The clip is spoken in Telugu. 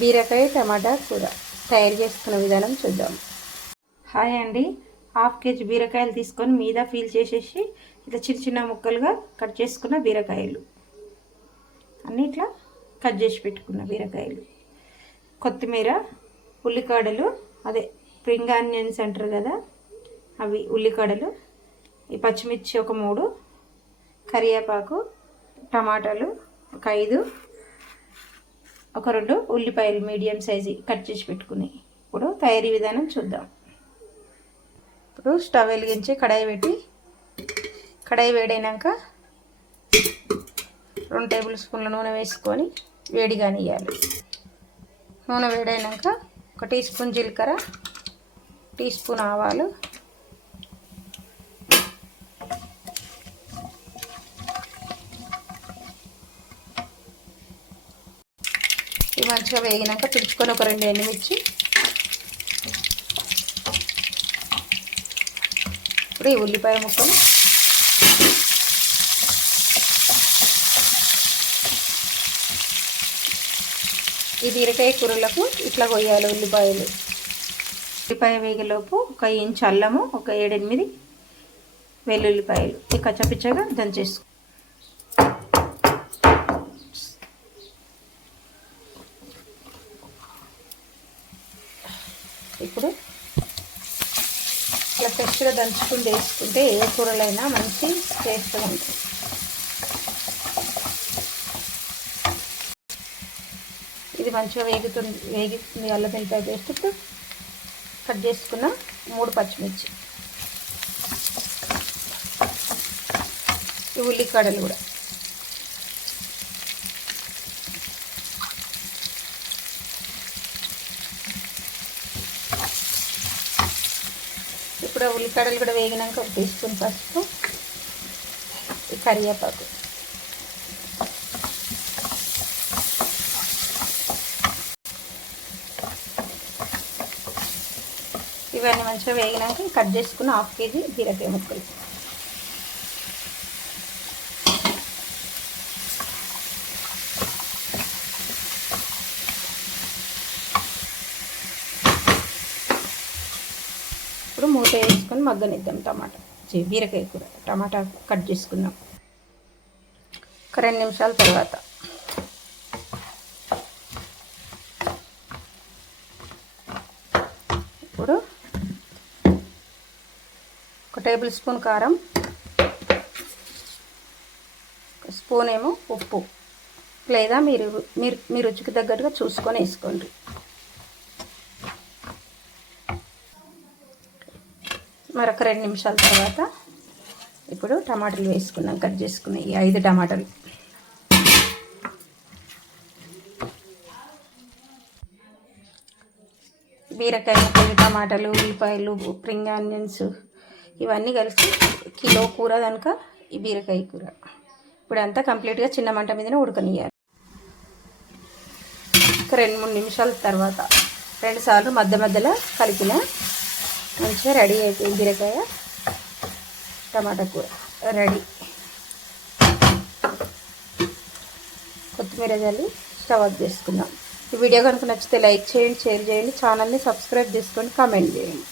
బీరకాయ టమాటా కూర తయారు చేసుకున్న విధానం చూద్దాం. హాయ్ అండి. 1/2 కేజీ బీరకాయలు తీసుకొని మీద పీల్ చేసేసి ఇట్లా చిన్న చిన్న ముక్కలుగా కట్ చేసుకున్న బీరకాయలు అన్నీ ఇట్లా కట్ చేసి పెట్టుకున్న బీరకాయలు, కొత్తిమీర, ఉల్లికాడలు, అదే స్ప్రింగ్ ఆనియన్స్ అంటారు కదా అవి ఉల్లికాడలు, ఈ పచ్చిమిర్చి ఒక 3, కరివేపాకు, టమాటాలు ఒక 5, ఒక 2 ఉల్లిపాయలు మీడియం సైజు కట్ చేసి పెట్టుకుని. ఇప్పుడు తయారీ విధానం చూద్దాం. ఇప్పుడు స్టవ్ వెలిగించి కడాయి పెట్టి, కడాయి వేడైనాక 2 టేబుల్ స్పూన్ల నూనె వేసుకొని వేడి కానివ్వాలి. నూనె వేడైనాక 1 టీ స్పూన్ జీలకర్ర, టీ స్పూన్ ఆవాలు, ఇవి మంచిగా వేగినాక పిలుచుకొని ఒక 2 ఎండుమిర్చి, ఇప్పుడు ఈ ఉల్లిపాయ ముక్కలు, ఈ బీరకాయ కూరలకు ఇట్లా కొయ్యాలి ఉల్లిపాయలు. ఉల్లిపాయ వేగలోపు 1 ఇంచు అల్లము, ఒక 7-8 వెల్లుల్లిపాయలు ఈ కచ్చపిచ్చగా దంచేసుకో. ఇప్పుడు ఇలా ఫ్రెష్గా దంచుకుని వేసుకుంటే ఏ కూరలైనా మంచి టేస్ట్గా ఉంటుంది. ఇది మంచిగా వేగుతుంది అల్లం వెల్లిపాయ పేస్ట్. ఇప్పుడు కట్ చేసుకున్న 3 పచ్చిమిర్చి, ఈ ఉల్లికాడలు కూడా, ఇప్పుడు ఉల్లికాడలు కూడా వేగినాక 1 టీ స్పూన్ పసుపు, ఈ కరివేపాకు, ఇవన్నీ మంచిగా వేగినాక కట్ చేసుకున్న 1/2 కేజీ బీరకాయ ముక్కలు, ఇప్పుడు మూత వేసుకొని మగ్గనిద్దాం. బీరకాయ కూర టమాటా కట్ చేసుకుందాం. ఒక 2 నిమిషాల తర్వాత ఇప్పుడు 1 టేబుల్ స్పూన్ కారం, 1 స్పూన్ ఏమో ఉప్పు, లేదా మీ రుచికి తగ్గట్టుగా చూసుకొని వేసుకోండి. మరొక 2 నిమిషాల తర్వాత ఇప్పుడు టమాటాలు వేసుకున్నాం. కట్ చేసుకున్న ఈ 5 టమాటాలు, బీరకాయ ముక్కలు, టమాటాలు, ఉల్లిపాయలు, స్ప్రింగ్ ఆనియన్స్ ఇవన్నీ కలిసి కిలో కూర కనుక ఈ బీరకాయ కూర. ఇప్పుడు అంతా కంప్లీట్గా చిన్న మంట మీదనే ఉడకనియాలి. ఒక 2-3 నిమిషాల తర్వాత 2 సార్లు మధ్యలో కలిపిన మంచిగా రెడీ అయిపోయింది బీరకాయ టమాటా కూర రెడీ. కొత్తిమీర జల్లి స్టవ్ ఆఫ్ చేసుకుందాం. ఈ వీడియో కనుక నచ్చితే లైక్ చేయండి, షేర్ చేయండి, ఛానల్ని సబ్స్క్రైబ్ చేసుకోండి, కామెంట్ చేయండి.